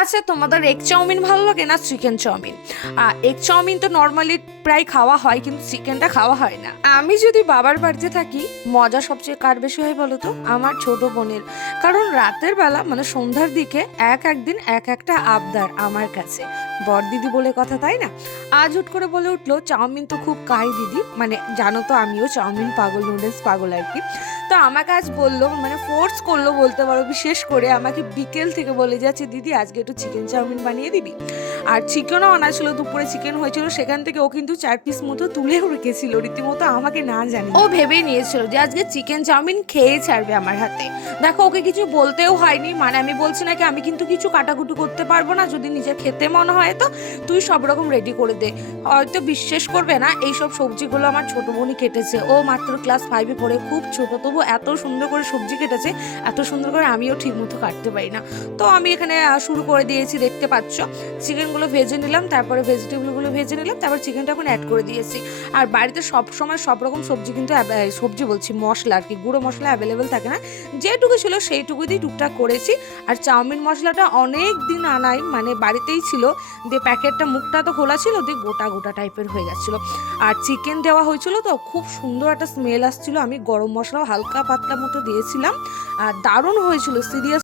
আচ্ছা, তোমাদের egg chowmein ভালো লাগে না চিকেন চাউমিন? এগ চাউমিন তো নর্মালি প্রায় খাওয়া হয়, কিন্তু চিকেনটা খাওয়া হয় না। আমি যদি বাবার বাড়িতে থাকি, মজা সবচেয়ে কার বেশি হয় বলো তো? আমার ছোট বোনের। কারণ রাতের বেলা মানে সন্ধ্যার দিকে একদিন একটা আবদার আমার কাছে, বর দিদি বলে কথা, তাই না? আজ হুট করে বলে উঠলো চাউমিন তো খুব খাই দিদি, মানে জানো তো আমিও চাউমিন পাগল, নুডলস পাগল আর কি। তো আমাকে আজ বললো, মানে ফোর্স করলো বলতে পারো, বিশেষ করে আমাকে বিকেল থেকে বলে যাচ্ছে দিদি আজকে একটু চিকেন চাউমিন বানিয়ে দিবি। আর চিকেনও আনা ছিল, দুপুরে চিকেন হয়েছিল, সেখান থেকে ও কিন্তু 4 পিস মতো তুলেও রেখেছিল রীতিমতো, আমাকে না জানি। ও ভেবেই নিয়েছিল যে আজকে চিকেন চাউমিন খেয়ে ছাড়বে আমার হাতে। দেখো, ওকে কিছু বলতেও হয়নি, মানে আমি বলছি নাকি আমি কিন্তু কিছু কাটাকুটি করতে পারবো না, যদি নিজের খেতে মনে হয় তো তুই সব রকম রেডি করে দে। হয়তো বিশ্বাস করবে না, এইসব সবজিগুলো আমার ছোট বোনই কেটেছে। ও মাত্র ক্লাস 5-এ পড়ে, খুব ছোট, তবু এত সুন্দর করে সবজি কেটেছে, এত সুন্দর করে আমিও ঠিক মতো কাটতে পারি না। তো আমি এখানে শুরু করে দিয়েছি, দেখতে পাচ্ছ। চিকেনগুলো ভেজে নিলাম, তারপরে ভেজিটেবলগুলো ভেজে নিলাম, তারপর চিকেনটা এখন অ্যাড করে দিয়েছি। আর বাড়িতে সব সময় সব রকম সবজি কিন্তু সবজি বলছি মশলা আর কি, গুঁড়ো মশলা অ্যাভেলেবেল থাকে না, যেটুকু ছিল সেইটুকু দিয়ে টুকটাক করেছি। আর চাউমিন মশলাটা অনেক দিন আনাই, মানে বাড়িতেই ছিল, দিয়ে প্যাকেটটা মুখটা তো খোলা ছিল, দিয়ে গোটা গোটা টাইপের হয়ে গেছিলো। আর চিকেন দেওয়া হয়েছিল তো খুব সুন্দর একটা স্মেল আসছিল, আমি গরম মশলাও হালকা পাতলা মতো দিয়েছিলাম। আর দারুণ হয়েছিল, সিরিয়াস